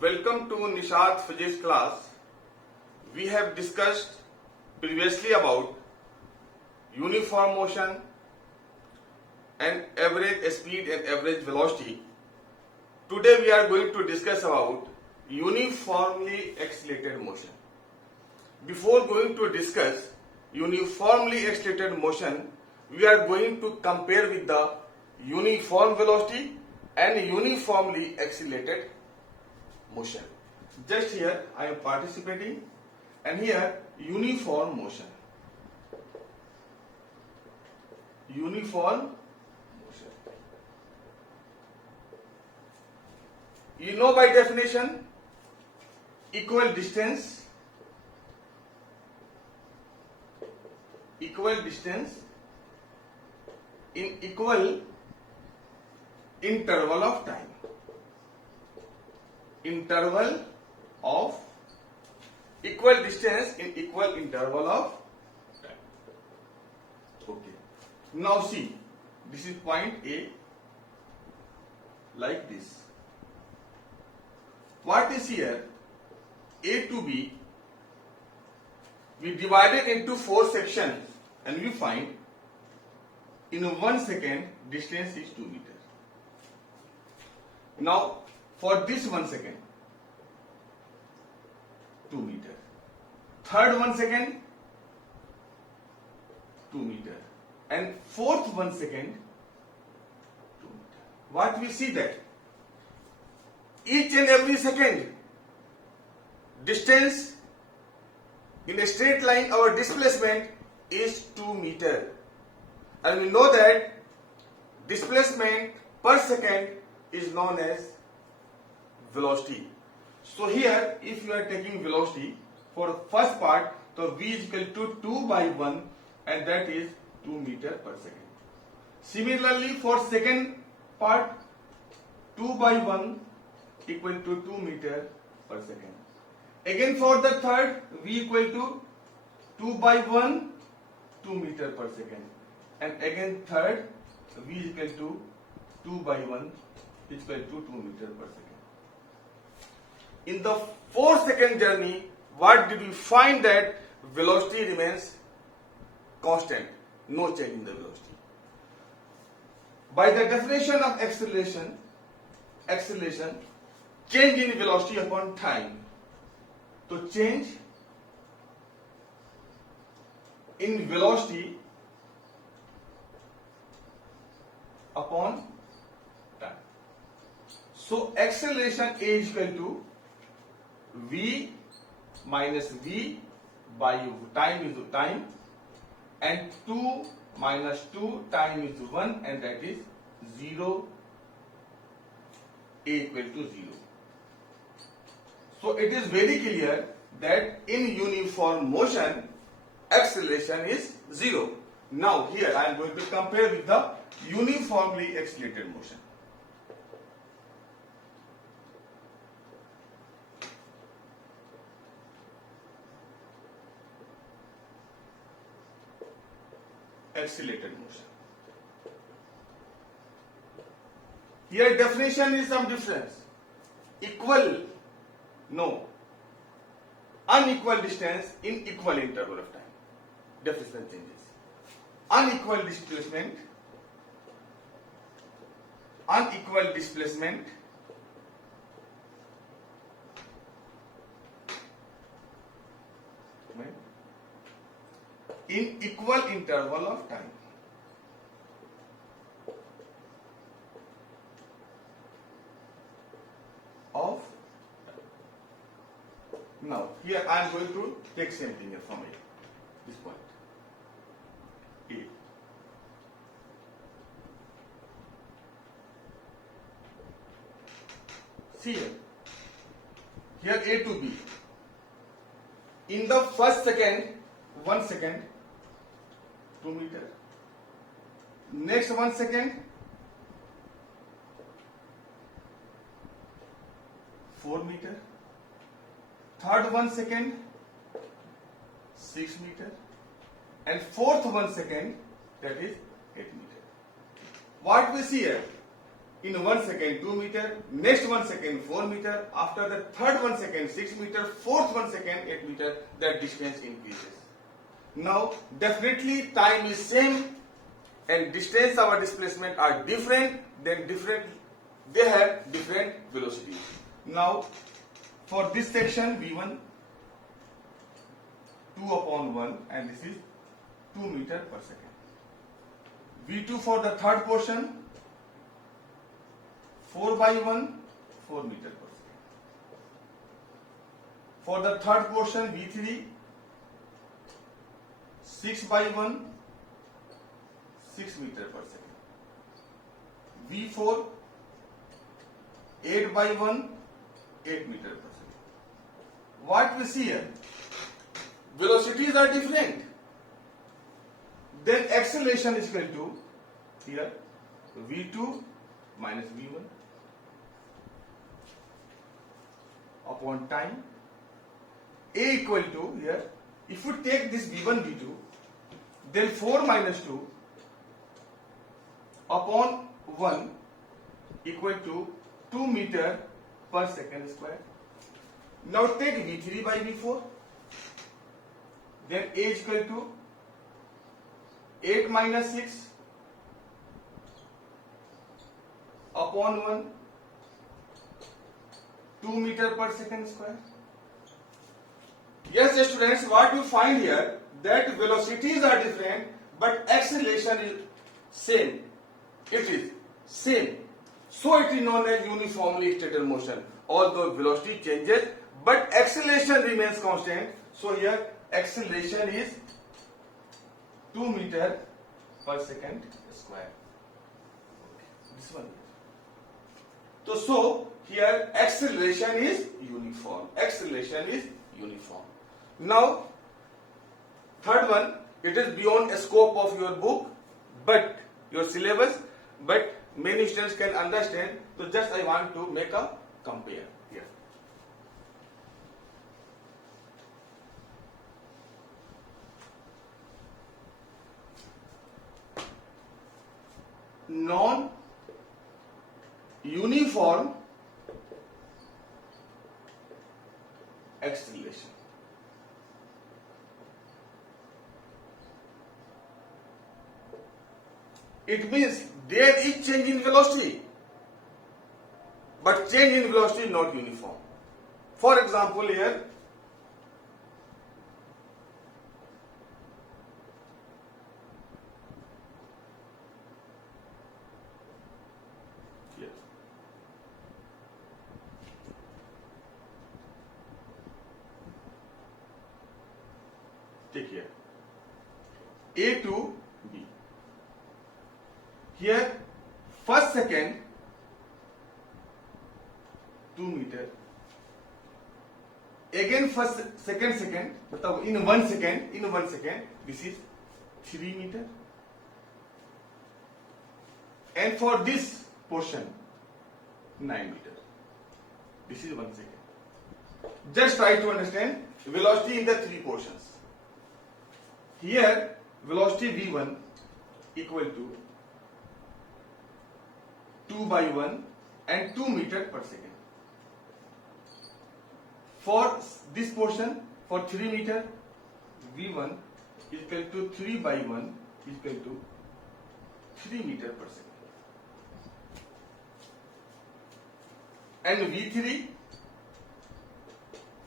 Welcome to Nishat Physics class. We have discussed previously about uniform motion and average speed and average velocity. Today we are going to discuss about uniformly accelerated motion. Before going to discuss uniformly accelerated motion, we are going to compare with the uniform velocity and uniformly accelerated motion. Just here I am participating, and here uniform motion. Uniform motion. You know by definition, equal distance in equal interval of time. Interval of equal distance in equal interval of time. Okay. Now see, this is point A, like this. What is here? A to B, we divided into 4 sections, and we find in 1 second distance is 2 meters. Now for this 1 second, 2 meters. Third 1 second, 2 meters. And fourth 1 second, 2 meters. What we see that each and every second distance in a straight line, our displacement is 2 meters. And we know that displacement per second is known as velocity. So here, if you are taking velocity for the first part, so v is equal to 2 by 1, and that is 2 meters per second. Similarly, for second part, 2 by 1 equal to 2 meters per second. Again for the third, v equal to 2 by 1, 2 meters per second. And again third, v is equal to 2 by 1 is equal to 2 meters per second. In the 4 second journey, what did we find? That velocity remains constant, no change in the velocity. By the definition of acceleration, change in velocity upon time. So change in velocity upon time. So acceleration A is equal to v minus v by time is time, and 2 minus 2 time is 1, and that is 0. A equal to 0. So it is very clear that in uniform motion acceleration is 0. Now here I am going to compare with the uniformly accelerated motion. Accelerated motion. Here definition is some difference. Equal, no. Unequal distance in equal interval of time. Definition changes. Unequal displacement in equal interval of time. Now here I am going to take same thing from here, this point A. See here A to B. In the first second, 1 second, 2 meters. Next 1 second, 4 meters. Third 1 second, 6 meters. And fourth 1 second, that is 8 meters. What we see here? in 1 second 2 meter, next 1 second 4 meter, after the third 1 second 6 meter, fourth 1 second 8 meter, that distance increases. Now definitely time is same and distance our displacement are different, then they have different velocities. Now for this section V1 2 upon 1 and this is 2 meter per second. V2 for the third portion 4 by 1 4 meter per second. For the third portion V3 6 by 1 6 meter per second. V4 8 by 1 8 meter per second. What we see here? Velocities are different. Then acceleration is equal to here V2 minus V1 upon time. A equal to here, if you take this V1 V2, then 4 minus 2 upon 1 equal to 2 meter per second square. Now take V3 by V4, then A is equal to 8 minus 6 upon 1 2 meter per second square. Yes students, what you find here, that velocities are different but acceleration is same. It is same. So it is known as uniformly stated motion. Although velocity changes but acceleration remains constant. So here acceleration is 2 meter per second square. This one. So here acceleration is uniform. Acceleration is uniform. Now third one, it is beyond a scope of your book, but your syllabus, but many students can understand. So just I want to make a compare here. Non-uniform acceleration. It means there is change in velocity, but change in velocity is not uniform. For example, here take here A to B. Here first second 2 meter, again first second in 1 second this is 3 meter, and for this portion 9 meter, this is 1 second. Just try to understand velocity in the three portions. Here velocity V1 equal to 2 by 1 and 2 meter per second. For this portion, for 3 meter, V1 is equal to 3 by 1 is equal to 3 meter per second. And V3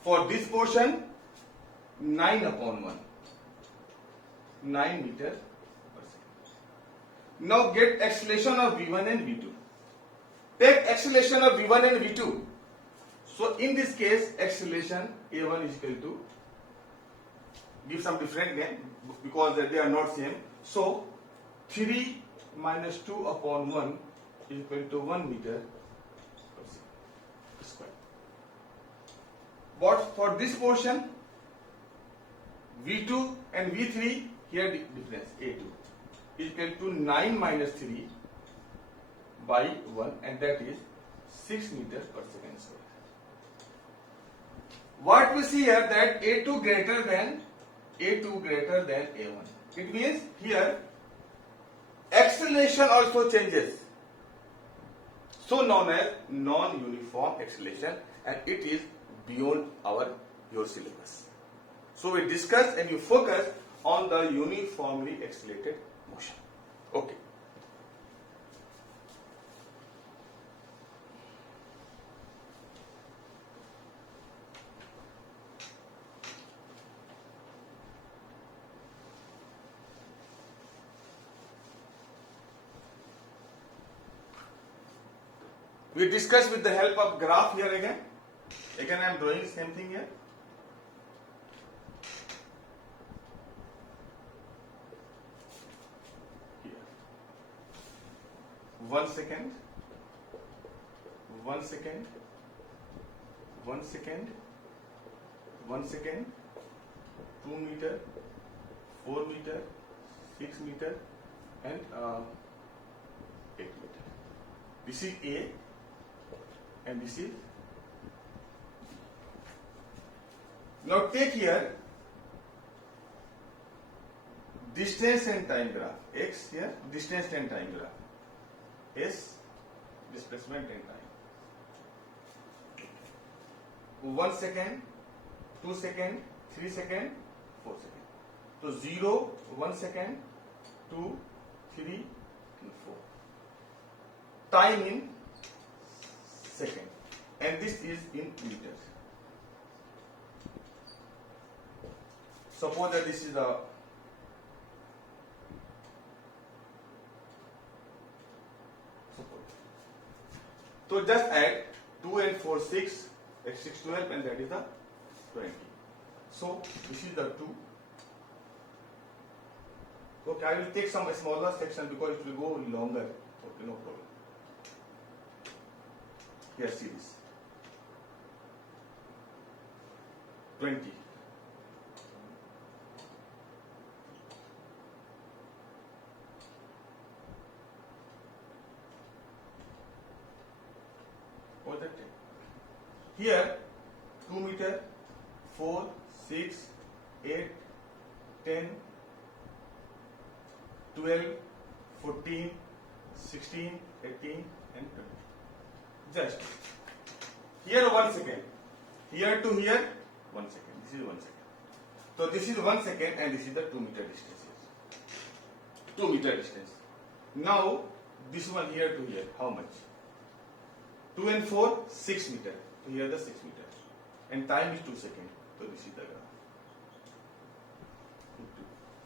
for this portion 9 upon 1, 9 meter per second. Now get acceleration of V1 and V2. Take acceleration of V1 and V2. So in this case, acceleration A1 is equal to, give some different name because they are not same. So 3 minus 2 upon 1 is equal to 1 meter per second square. What for this portion, V2 and V3, here difference A2 is equal to 9 minus 3 by 1, and that is 6 meters per second square. What we see here, that A2 greater than A1. It means here acceleration also changes. so known as non-uniform acceleration, and it is beyond your syllabus. So we discuss and you focus on the uniformly accelerated motion. Okay. We discuss with the help of graph here again. Again I am drawing the same thing here. Here. 1 second. 1 second. 1 second. 1 second. 2 meter. 4 meter. 6 meter. And 8 meter. This is A. And this is. Now take here distance and time graph. X here, distance and time graph. S, displacement and time. 1 second, 2 second, 3 second, 4 second. So 0, 1 second, 2, 3, and 4. Time in second, and this is in meters. Suppose that this is the so just add 2 and 4 6, 6 12, and that is the 20. So this is the 2. Okay, I will take some smaller section because it will go longer. Okay, no problem. Here, see this. 20. What that? Here, 2 meter, 4, 6, 8, 10, 12, 14, 16, 18, and 20. Just here 1 second, here to here 1 second. This is 1 second. So this is 1 second, and this is the 2 meter distance. 2 meter distance. Now this one here to here, how much? 2 and 4, 6 meter. So here the 6 meter, and time is 2 seconds. So this is the graph.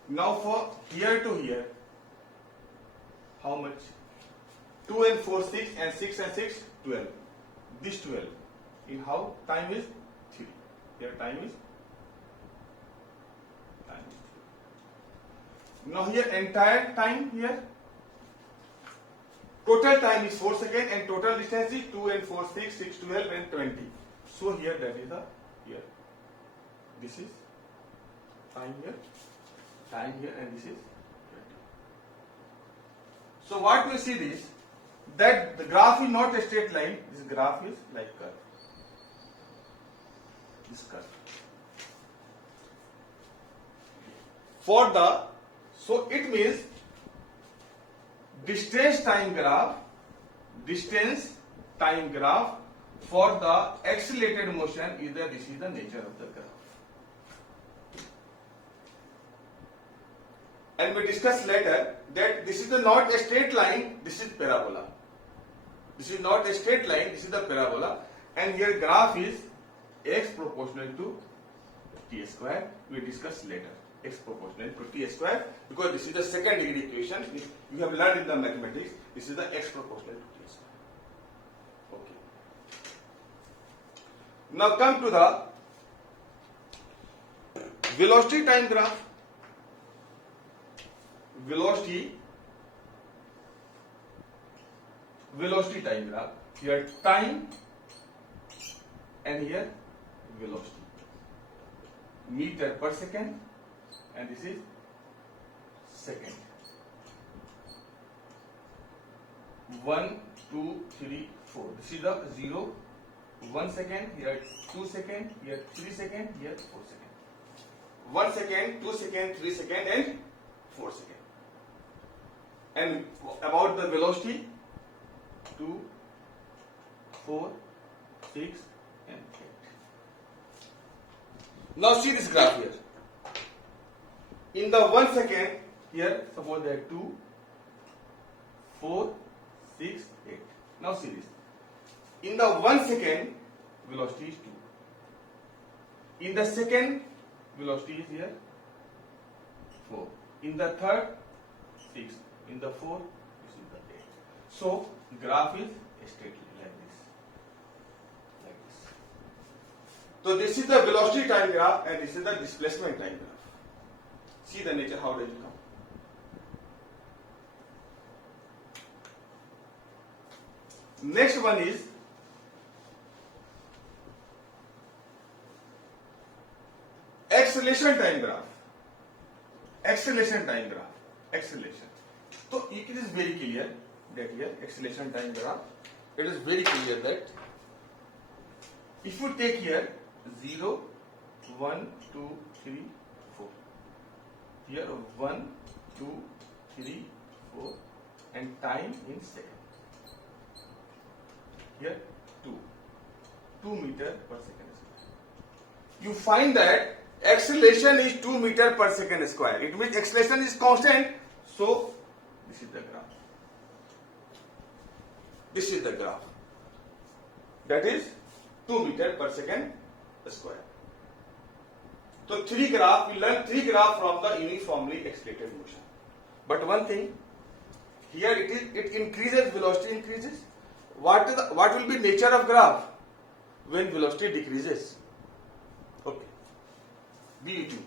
Now for here to here, how much? 2 and 4, 6, and 6 and 6, 12. This 12. In how? Time is 3. Here time is 3. Now here entire time here. Total time is 4 seconds, and total distance is 2 and 4, 6, 6, 12, and 20. So here that is the here. This is time here, and this is 20. So what we see is that the graph is not a straight line. This graph is like curve. This curve. So it means distance time graph for the accelerated motion is that this is the nature of the graph. And we discuss later that this is not a straight line, this is parabola. This is not a straight line, this is the parabola, and here graph is x proportional to t square. We discuss later x proportional to t square, because this is the second degree equation. You have learned in the mathematics. This is the x proportional to t square. Okay. Now come to the velocity time graph. Velocity time graph. Here time and here velocity. Meter per second, and this is second. 1, 2, 3, 4. This is the 0, 1 second, here 2 second, here 3 second, here 4 second. 1 second, 2 second, 3 second, and 4 second. And about the velocity, 2, 4, 6 and 8. Now see this graph here. In the 1 second, here suppose that 2, 4, 6, 8. Now see this. In the 1 second, velocity is 2. In the second, velocity is here 4. In the third, 6. In the fourth, this is the 8. So graph is straight like this. Like this. So this is the velocity time graph and this is the displacement time graph. See the nature, how does it come? Next one is acceleration time graph. Acceleration time graph. Acceleration. So it is very clear that here acceleration time graph. It is very clear that if you take here 0, 1, 2, 3, 4. Here 1, 2, 3, 4 and time in second. Here 2 meter per second square. You find that acceleration is 2 meter per second square. It means acceleration is constant. So this is the graph. This is the graph. That is 2 meter per second square. So we learn three graph from the uniformly accelerated motion. But one thing, here it increases, velocity increases. What will be nature of graph when velocity decreases? Okay. B2.